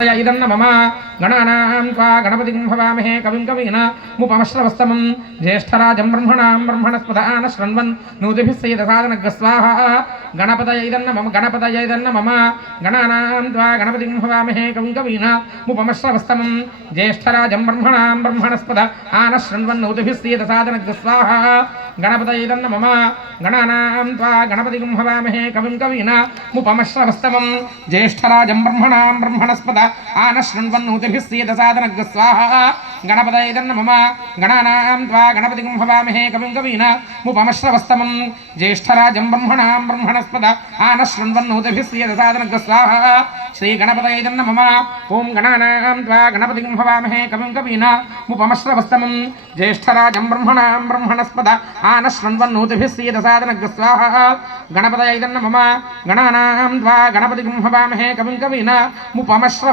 इदन्न मम गणानां त्वा गणपतिं भवामहे कविं कवीना मुपमश्रवस्तमं ज्येष्ठराजं ब्रह्मणस्पदा न शृण्वन् नूतिभिः सेदसादनग्रस्वाहा गणपतयैदन्न मम गणानां त्वा गणपतिं भवामहे कविं कवीना मुपमश्रवस्तमं ज्येष्ठराजं ब्रह्मणस्पदा न शृण्वन् नूतिभिः सेदसादनग्रस्वाहा गणपतयैदन्न मम गणानां त्वा गणपतिं भवामहे कविं कवीना मुपमश्रवस्तमं ज्येष्ठराजं ब्रह्मणस्पदा आन शृण्वन्नूतिभिः सेदसादनग्रस्वाहा गणपतयैदन्न मम गणानां त्वा गणपतिं भवामहे कविं कवीना मुपमश्रवस्तमं ज्येष्ठराजं ब्रह्मणस्पदा आन शृण्वन्नूतिभिः सेदसादनग्रस्वाहा श्रीगणपतयैदन्न मम ओं गणानां त्वा गणपतिं भवामहे कविं कवीना मुपमश्रवस्तमं ज्येष्ठराजं ब्रह्मणस्पदा आन शृण्वन्नूतिभिः सेदसादनग्रस्वाहा गणपतयैदन्न मम गणानां त्वा गणपतिं भवामहे कविं कवीना मुपमश्रव